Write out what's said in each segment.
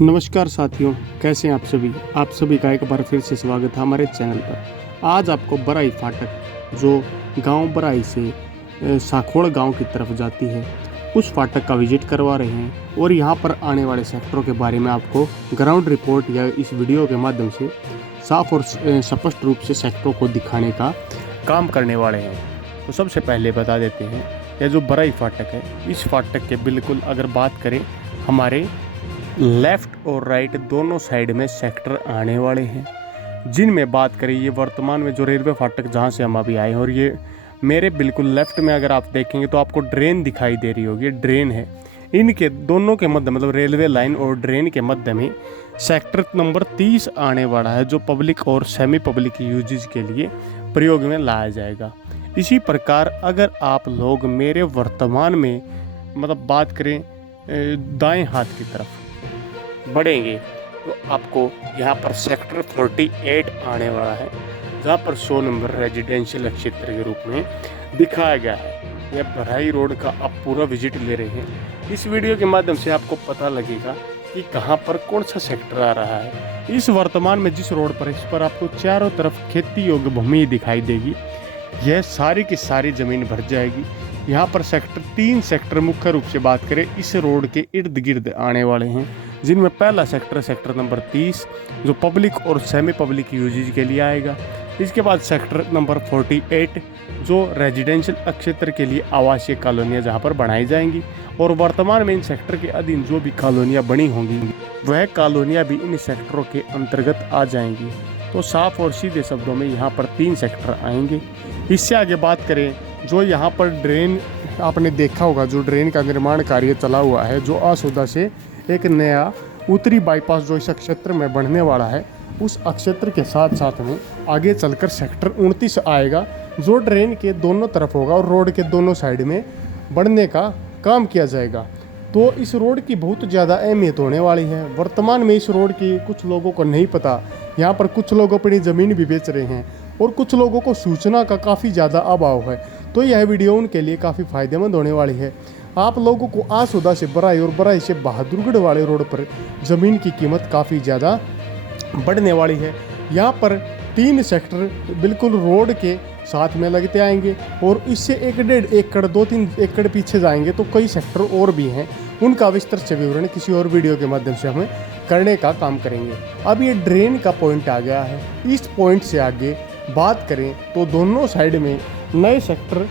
नमस्कार साथियों, कैसे हैं आप सभी का एक बार फिर से स्वागत है हमारे चैनल पर। आज आपको बराई फाटक जो गांव बराई से साखोड़ गांव की तरफ जाती है उस फाटक का विजिट करवा रहे हैं और यहां पर आने वाले सेक्टरों के बारे में आपको ग्राउंड रिपोर्ट या इस वीडियो के माध्यम से साफ और स्पष्ट रूप से सेक्टरों को दिखाने का काम करने वाले हैं। तो सबसे पहले बता देते हैं, यह जो बराई फाटक है, इस फाटक के बिल्कुल अगर बात करें, हमारे लेफ़्ट और राइट दोनों साइड में सेक्टर आने वाले हैं। जिनमें बात करें, ये वर्तमान में जो रेलवे फाटक जहाँ से हम अभी आए हैं, और ये मेरे बिल्कुल लेफ़्ट में अगर आप देखेंगे तो आपको ड्रेन दिखाई दे रही होगी, ड्रेन है। इनके दोनों के मध्य, मतलब रेलवे लाइन और ड्रेन के मध्य में सेक्टर नंबर 30 आने वाला है, जो पब्लिक और सेमी पब्लिक यूजेज के लिए प्रयोग में लाया जाएगा। इसी प्रकार अगर आप लोग मेरे वर्तमान में मतलब बात करें दाएं हाथ की तरफ बढ़ेंगे तो आपको यहाँ पर सेक्टर 48 आने वाला है, जहाँ पर 100 नंबर रेजिडेंशियल क्षेत्र के रूप में दिखाया गया है। यह बराई रोड का आप पूरा विजिट ले रहे हैं। इस वीडियो के माध्यम से आपको पता लगेगा कि कहाँ पर कौन सा सेक्टर आ रहा है। इस वर्तमान में जिस रोड पर, इस पर आपको चारों तरफ खेती योग्य भूमि दिखाई देगी। यह सारी की सारी ज़मीन भर जाएगी। यहाँ पर तीन सेक्टर मुख्य रूप से बात करें इस रोड के इर्द गिर्द आने वाले हैं, जिनमें पहला सेक्टर नंबर 30 जो पब्लिक और सेमी पब्लिक यूजेज के लिए आएगा। इसके बाद सेक्टर नंबर 48 जो रेजिडेंशियल क्षेत्र के लिए आवासीय कॉलोनियाँ जहाँ पर बनाई जाएंगी, और वर्तमान में इन सेक्टर के अधीन जो भी कॉलोनियाँ बनी होंगी वह कॉलोनियाँ भी इन सेक्टरों के अंतर्गत आ जाएंगी। तो साफ और सीधे शब्दों में यहाँ पर 3 सेक्टर आएंगे। इससे आगे बात करें, जो यहाँ पर ड्रेन आपने देखा होगा, जो ड्रेन का निर्माण कार्य चला हुआ है, जो असुदा से एक नया उत्तरी बाईपास जो इस क्षेत्र में बढ़ने वाला है, उस क्षेत्र के साथ साथ में आगे चलकर सेक्टर 29 आएगा, जो ड्रेन के दोनों तरफ होगा और रोड के दोनों साइड में बढ़ने का काम किया जाएगा। तो इस रोड की बहुत ज़्यादा अहमियत होने वाली है। वर्तमान में इस रोड की कुछ लोगों को नहीं पता। यहाँ पर कुछ लोग अपनी ज़मीन भी बेच रहे हैं और कुछ लोगों को सूचना का काफ़ी ज़्यादा अभाव है। तो यह वीडियो उनके लिए काफ़ी फ़ायदेमंद होने वाली है। आप लोगों को आसुदा से बराई और बराई से बहादुरगढ़ वाले रोड पर ज़मीन की कीमत काफ़ी ज़्यादा बढ़ने वाली है। यहाँ पर 3 सेक्टर बिल्कुल रोड के साथ में लगते आएंगे, और इससे 1-1.5 एकड़ 2-3 एकड़ पीछे जाएंगे तो कई सेक्टर और भी हैं। उनका विस्तार से विवरण किसी और वीडियो के माध्यम से हमें करने का काम करेंगे। अब ये ड्रेन का पॉइंट आ गया है। इस पॉइंट से आगे बात करें तो दोनों साइड में नए सेक्टर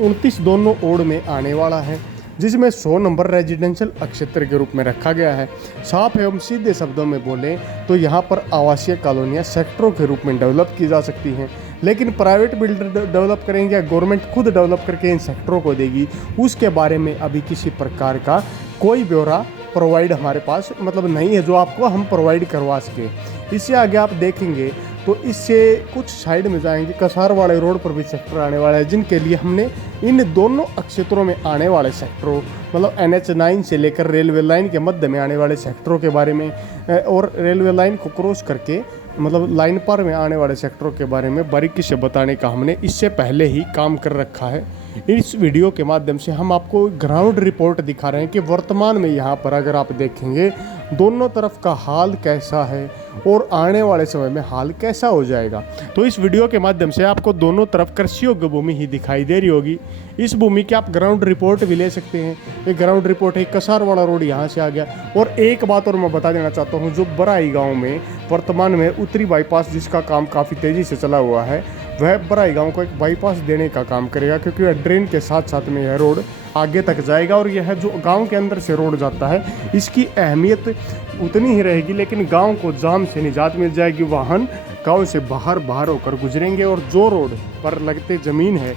29 दोनों ओर में आने वाला है, जिसमें 100 नंबर रेजिडेंशियल क्षेत्र के रूप में रखा गया है। साफ एवं सीधे शब्दों में बोलें तो यहाँ पर आवासीय कॉलोनियाँ सेक्टरों के रूप में डेवलप की जा सकती हैं, लेकिन प्राइवेट बिल्डर डेवलप करेंगे या गवर्नमेंट खुद डेवलप करके इन सेक्टरों को देगी, उसके बारे में अभी किसी प्रकार का कोई ब्यौरा प्रोवाइड हमारे पास मतलब नहीं है जो आपको हम प्रोवाइड करवा सके। इससे आगे आप देखेंगे तो इससे कुछ साइड में जाएंगे, कसार वाले रोड पर भी सेक्टर आने वाला है, जिनके लिए हमने इन दोनों क्षेत्रों में आने वाले सेक्टरों मतलब NH9 से लेकर रेलवे लाइन के मध्य में आने वाले सेक्टरों के बारे में, और रेलवे लाइन को क्रॉस करके मतलब लाइन पार में आने वाले सेक्टरों के बारे में बारीकी से बताने का हमने इससे पहले ही काम कर रखा है। इस वीडियो के माध्यम से हम आपको ग्राउंड रिपोर्ट दिखा रहे हैं कि वर्तमान में यहाँ पर अगर आप देखेंगे दोनों तरफ का हाल कैसा है और आने वाले समय में हाल कैसा हो जाएगा। तो इस वीडियो के माध्यम से आपको दोनों तरफ कृषि योग्य भूमि ही दिखाई दे रही होगी। इस भूमि की आप ग्राउंड रिपोर्ट भी ले सकते हैं। ये ग्राउंड रिपोर्ट है, कसार वाला रोड यहाँ से आ गया। और एक बात और मैं बता देना चाहता हूँ, जो बराई गाँव में वर्तमान में उत्तरी बाईपास जिसका काम काफ़ी तेज़ी से चला हुआ है, वह बराई गांव को एक बाईपास देने का काम करेगा, क्योंकि वह ड्रेन के साथ साथ में यह रोड आगे तक जाएगा। और यह जो गांव के अंदर से रोड जाता है, इसकी अहमियत उतनी ही रहेगी, लेकिन गांव को जाम से निजात मिल जाएगी। वाहन गांव से बाहर होकर गुजरेंगे, और जो रोड पर लगते ज़मीन है,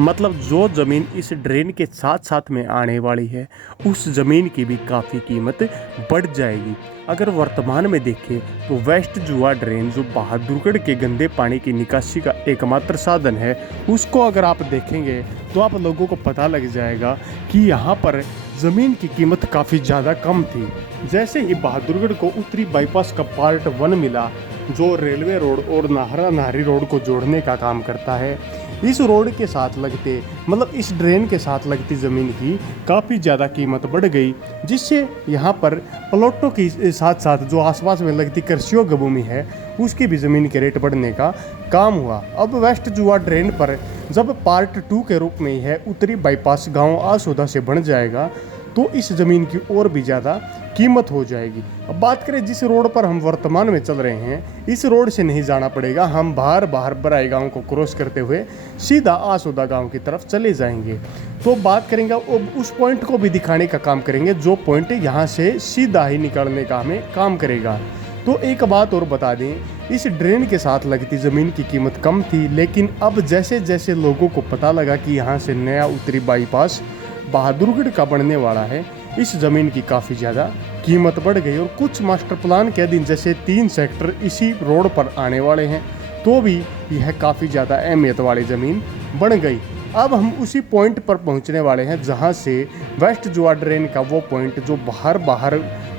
मतलब जो ज़मीन इस ड्रेन के साथ साथ में आने वाली है, उस ज़मीन की भी काफ़ी कीमत बढ़ जाएगी। अगर वर्तमान में देखें तो वेस्ट जुआ ड्रेन जो बहादुरगढ़ के गंदे पानी की निकासी का एकमात्र साधन है, उसको अगर आप देखेंगे तो आप लोगों को पता लग जाएगा कि यहाँ पर ज़मीन की कीमत काफ़ी ज़्यादा कम थी। जैसे ही बहादुरगढ़ को उत्तरी बाईपास का पार्ट 1 मिला, जो रेलवे रोड और नाहरा नाहरी रोड को जोड़ने का काम करता है, इस रोड के साथ लगते मतलब इस ड्रेन के साथ लगती ज़मीन की काफ़ी ज़्यादा कीमत बढ़ गई, जिससे यहाँ पर प्लॉटों के साथ साथ जो आसपास में लगती कृषियोग्य भूमि है उसकी भी ज़मीन के रेट बढ़ने का काम हुआ। अब वेस्ट जुआ ड्रेन पर जब पार्ट 2 के रूप में यह उत्तरी बाईपास गांव आसोदा से बन जाएगा तो इस ज़मीन की और भी ज़्यादा कीमत हो जाएगी। अब बात करें जिस रोड पर हम वर्तमान में चल रहे हैं, इस रोड से नहीं जाना पड़ेगा, हम बाहर बराई गांव को क्रॉस करते हुए सीधा आसोदा गांव की तरफ चले जाएंगे। तो बात करेंगे उस पॉइंट को भी दिखाने का काम करेंगे जो पॉइंट यहाँ से सीधा ही निकलने का हमें काम करेगा। तो एक बात और बता दें, इस ड्रेन के साथ लगती ज़मीन की कीमत कम थी, लेकिन अब जैसे जैसे लोगों को पता लगा कि यहाँ से नया उत्तरी बाईपास बहादुरगढ़ का बनने वाला है, इस ज़मीन की काफ़ी ज़्यादा कीमत बढ़ गई। और कुछ मास्टर प्लान के दिन जैसे 3 सेक्टर इसी रोड पर आने वाले हैं, तो भी यह काफ़ी ज़्यादा अहमियत वाली ज़मीन बन गई। अब हम उसी पॉइंट पर पहुंचने वाले हैं जहां से वेस्ट जुआ ड्रेन का वो पॉइंट जो बाहर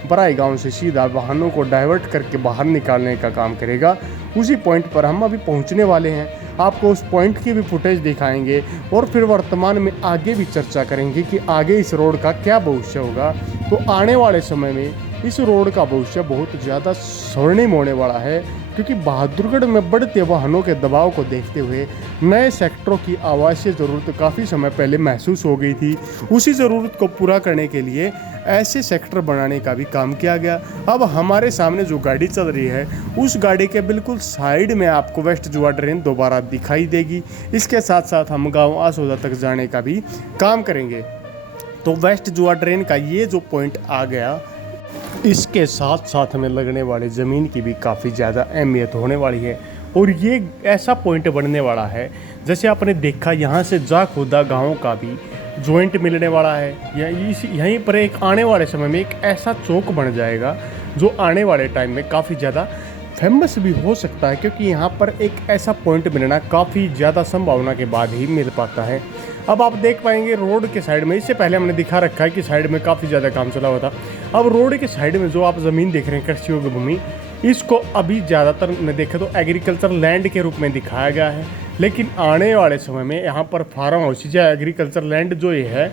बराई गांव से सीधा वाहनों को डाइवर्ट करके बाहर निकालने का काम करेगा, उसी पॉइंट पर हम अभी पहुंचने वाले हैं। आपको उस पॉइंट की भी फुटेज दिखाएंगे और फिर वर्तमान में आगे भी चर्चा करेंगे कि आगे इस रोड का क्या भविष्य होगा। तो आने वाले समय में इस रोड का भविष्य बहुत ज़्यादा स्वर्णिम होने वाला है, क्योंकि बहादुरगढ़ में बढ़ते वाहनों के दबाव को देखते हुए नए सेक्टरों की आवासीय ज़रूरत काफ़ी समय पहले महसूस हो गई थी। उसी ज़रूरत को पूरा करने के लिए ऐसे सेक्टर बनाने का भी काम किया गया। अब हमारे सामने जो गाड़ी चल रही है, उस गाड़ी के बिल्कुल साइड में आपको वेस्ट जुआ ड्रेन दोबारा दिखाई देगी। इसके साथ साथ हम गाँव आसोदा तक जाने का भी काम करेंगे। तो वेस्ट जुआ ड्रेन का ये जो पॉइंट आ गया, इसके साथ साथ हमें लगने वाली ज़मीन की भी काफ़ी ज़्यादा अहमियत होने वाली है। और ये ऐसा पॉइंट बनने वाला है, जैसे आपने देखा यहाँ से जाखुदा गाँव का भी जॉइंट मिलने वाला है। यहीं पर एक आने वाले समय में एक ऐसा चौक बन जाएगा जो आने वाले टाइम में काफ़ी ज़्यादा फेमस भी हो सकता है, क्योंकि यहाँ पर एक ऐसा पॉइंट मिलना काफ़ी ज़्यादा संभावना के बाद ही मिल पाता है। अब आप देख पाएंगे रोड के साइड में, इससे पहले हमने दिखा रखा है कि साइड में काफ़ी ज़्यादा काम चला हुआ था। अब रोड के साइड में जो आप ज़मीन देख रहे हैं कृषि योग्य भूमि, इसको अभी ज़्यादातर में देखें तो एग्रीकल्चर लैंड के रूप में दिखाया गया है, लेकिन आने वाले समय में यहाँ पर फार्म हाउस या एग्रीकल्चर लैंड जो ये है,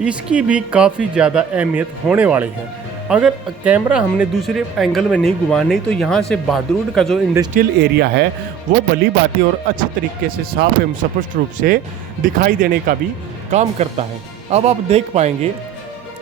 इसकी भी काफ़ी ज़्यादा अहमियत होने वाली है। अगर कैमरा हमने दूसरे एंगल में नहीं घुमा, नहीं तो यहाँ से बहादुरगढ़ का जो इंडस्ट्रियल एरिया है वो भली भांति और अच्छे तरीके से साफ एवं स्पष्ट रूप से दिखाई देने का भी काम करता है। अब आप देख पाएंगे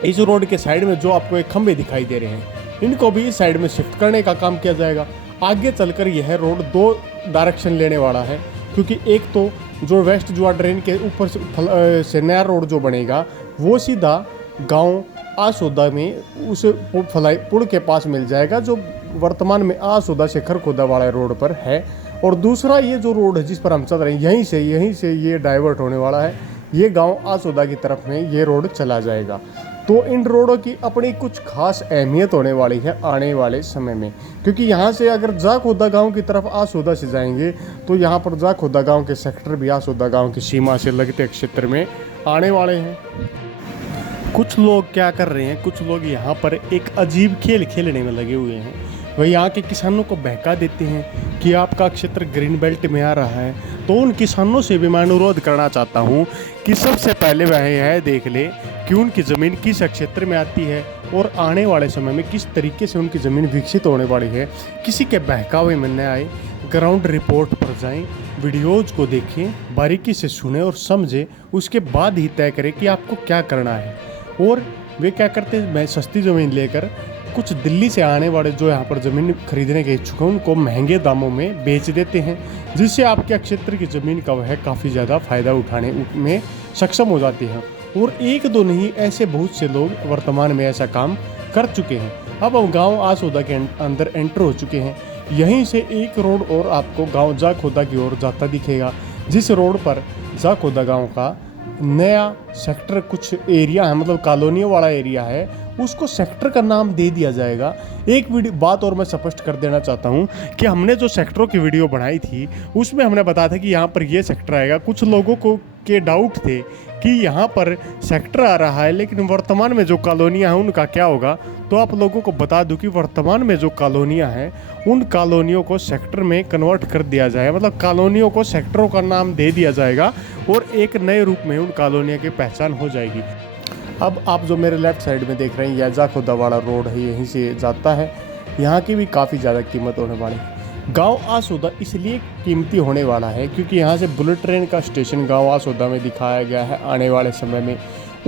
इस रोड के साइड में जो आपको एक खंभे दिखाई दे रहे हैं, इनको भी इस साइड में शिफ्ट करने का काम किया जाएगा। आगे चलकर यह रोड 2 डायरेक्शन लेने वाला है, क्योंकि एक तो जो वेस्ट जुआ ड्रेन के ऊपर से नया रोड जो बनेगा वो सीधा गाँव आसोदा में उस पुल के पास मिल जाएगा, जो वर्तमान में आसोदा से खरखोदा वाला रोड पर है। और दूसरा ये जो रोड है जिस पर हम चल रहे हैं, यहीं से ये डाइवर्ट होने वाला है, ये गांव आसोदा की तरफ में ये रोड चला जाएगा। तो इन रोडों की अपनी कुछ खास अहमियत होने वाली है आने वाले समय में, क्योंकि यहाँ से अगर जाखोदा गांव की तरफ आसोदा से जाएंगे तो यहाँ पर जाखोदा गांव के सेक्टर भी आसोदा गांव की सीमा से लगते क्षेत्र में आने वाले हैं। कुछ लोग क्या कर रहे हैं, कुछ लोग यहाँ पर एक अजीब खेल खेलने में लगे हुए हैं। वह यहाँ के किसानों को बहका देते हैं कि आपका क्षेत्र ग्रीन बेल्ट में आ रहा है। तो उन किसानों से भी मैं अनुरोध करना चाहता हूँ कि सबसे पहले वह यह देख ले कि उनकी ज़मीन किस क्षेत्र में आती है और आने वाले समय में किस तरीके से उनकी ज़मीन विकसित होने वाली है। किसी के बहकावे में न आए, ग्राउंड रिपोर्ट पर जाएं, वीडियोज़ को देखें, बारीकी से सुने और समझें, उसके बाद ही तय करें कि आपको क्या करना है। और वे क्या करते हैं, मैं सस्ती ज़मीन लेकर कुछ दिल्ली से आने वाले जो यहाँ पर ज़मीन खरीदने के इच्छुक हैं उनको महंगे दामों में बेच देते हैं, जिससे आपके क्षेत्र की ज़मीन का वह काफ़ी ज़्यादा फ़ायदा उठाने में सक्षम हो जाते हैं। और एक दो नहीं, ऐसे बहुत से लोग वर्तमान में ऐसा काम कर चुके हैं। अब हम गाँव आसोदा के अंदर एंटर हो चुके हैं। यहीं से एक रोड और आपको गाँव जाखोदा की ओर जाता दिखेगा, जिस रोड पर जाखोदा गाँव का नया सेक्टर कुछ एरिया है, मतलब कॉलोनियों वाला एरिया है, उसको सेक्टर का नाम दे दिया जाएगा। एक बात और मैं स्पष्ट कर देना चाहता हूँ कि हमने जो सेक्टरों की वीडियो बनाई थी उसमें हमने बताया था कि यहाँ पर ये सेक्टर आएगा। कुछ लोगों को के डाउट थे कि यहाँ पर सेक्टर आ रहा है, लेकिन वर्तमान में जो कॉलोनियाँ हैं उनका क्या होगा। तो आप लोगों को बता दूं कि वर्तमान में जो कॉलोनियाँ हैं उन कॉलोनियों को सेक्टर में कन्वर्ट कर दिया जाएगा, मतलब कॉलोनियों को सेक्टरों का नाम दे दिया जाएगा और एक नए रूप में उन कॉलोनियों की पहचान हो जाएगी। अब आप जो मेरे लेफ्ट साइड में देख रहे हैं याजा खुदावाड़ा रोड है, यहीं से जाता है। यहाँ की भी काफ़ी ज़्यादा कीमत होने वाली है। गांव आसोदा इसलिए कीमती होने वाला है क्योंकि यहाँ से बुलेट ट्रेन का स्टेशन गांव आसोदा में दिखाया गया है आने वाले समय में,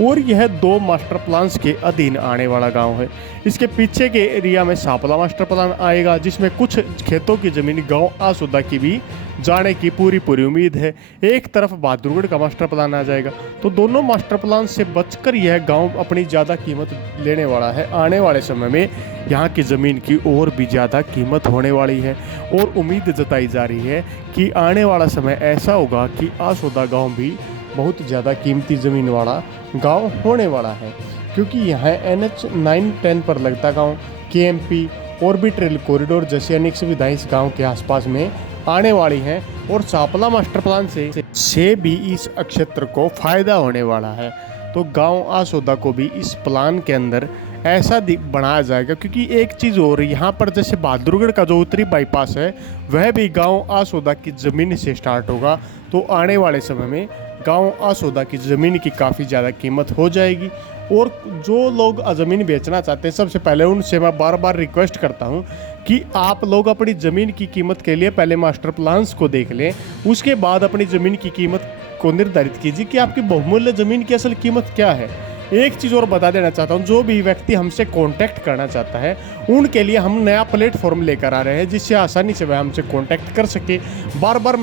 और यह 2 मास्टर प्लान्स के अधीन आने वाला गांव है। इसके पीछे के एरिया में सापला मास्टर प्लान आएगा, जिसमें कुछ खेतों की ज़मीन गांव आसोदा की भी जाने की पूरी उम्मीद है। एक तरफ बहादुरगढ़ का मास्टर प्लान आ जाएगा, तो दोनों मास्टर प्लान से बचकर यह गांव अपनी ज़्यादा कीमत लेने वाला है। आने वाले समय में यहाँ की ज़मीन की और भी ज़्यादा कीमत होने वाली है, और उम्मीद जताई जा रही है कि आने वाला समय ऐसा होगा कि आसोदा गाँव भी बहुत ज़्यादा कीमती ज़मीन वाला गांव होने वाला है, क्योंकि यहाँ NH 910 पर लगता गांव, KMP ऑर्बिट रेल कॉरिडोर जैसी अनेक सुविधाएं इस गांव के आसपास में आने वाली हैं, और सापला मास्टर प्लान से भी इस क्षेत्र को फायदा होने वाला है। तो गांव आसोदा को भी इस प्लान के अंदर ऐसा बनाया जाएगा, क्योंकि एक चीज़ और यहाँ पर जैसे बहादुरगढ़ का जो उत्तरी बाईपास है वह भी गांव आसोदा की ज़मीन से स्टार्ट होगा। तो आने वाले समय में गांव आसोदा की ज़मीन की काफ़ी ज़्यादा कीमत हो जाएगी। और जो लोग ज़मीन बेचना चाहते हैं, सबसे पहले उनसे मैं बार बार रिक्वेस्ट करता हूं कि आप लोग अपनी ज़मीन की कीमत के लिए पहले मास्टर प्लान्स को देख लें, उसके बाद अपनी ज़मीन की कीमत को निर्धारित कीजिए कि आपकी बहुमूल्य ज़मीन की असल कीमत क्या है। एक चीज़ और बता देना चाहता हूँ, जो भी व्यक्ति हमसे कांटेक्ट करना चाहता है उनके लिए हम नया प्लेटफॉर्म लेकर आ रहे हैं, जिससे आसानी से वह हमसे कांटेक्ट कर सके। बार बार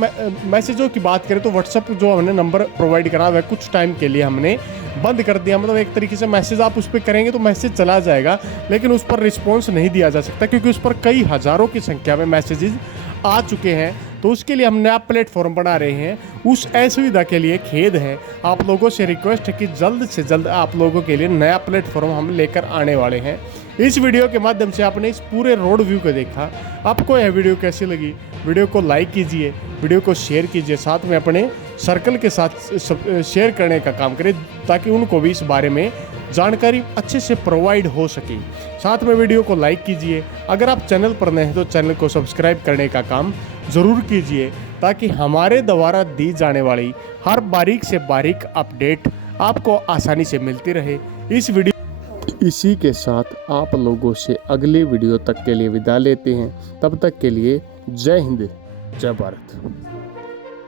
मैसेजों की बात करें तो व्हाट्सएप जो हमने नंबर प्रोवाइड करा वह कुछ टाइम के लिए हमने बंद कर दिया। मतलब एक तरीके से मैसेज आप उस पर करेंगे तो मैसेज चला जाएगा, लेकिन उस पर रिस्पॉन्स नहीं दिया जा सकता, क्योंकि उस पर कई हज़ारों की संख्या में मैसेजेस आ चुके हैं। तो उसके लिए हम नया प्लेटफॉर्म बना रहे हैं। उस असुविधा के लिए खेद है, आप लोगों से रिक्वेस्ट है कि जल्द से जल्द आप लोगों के लिए नया प्लेटफॉर्म हम लेकर आने वाले हैं। इस वीडियो के माध्यम से आपने इस पूरे रोड व्यू को देखा। आपको यह वीडियो कैसी लगी? वीडियो को लाइक कीजिए, वीडियो को शेयर कीजिए, साथ में अपने सर्कल के साथ शेयर करने का काम करें, ताकि उनको भी इस बारे में जानकारी अच्छे से प्रोवाइड हो सके। साथ में वीडियो को लाइक कीजिए। अगर आप चैनल पर नए हैं तो चैनल को सब्सक्राइब करने का काम ज़रूर कीजिए, ताकि हमारे द्वारा दी जाने वाली हर बारीक से बारीक अपडेट आपको आसानी से मिलती रहे। इसी के साथ आप लोगों से अगले वीडियो तक के लिए विदा लेते हैं। तब तक के लिए जय हिंद, जय भारत।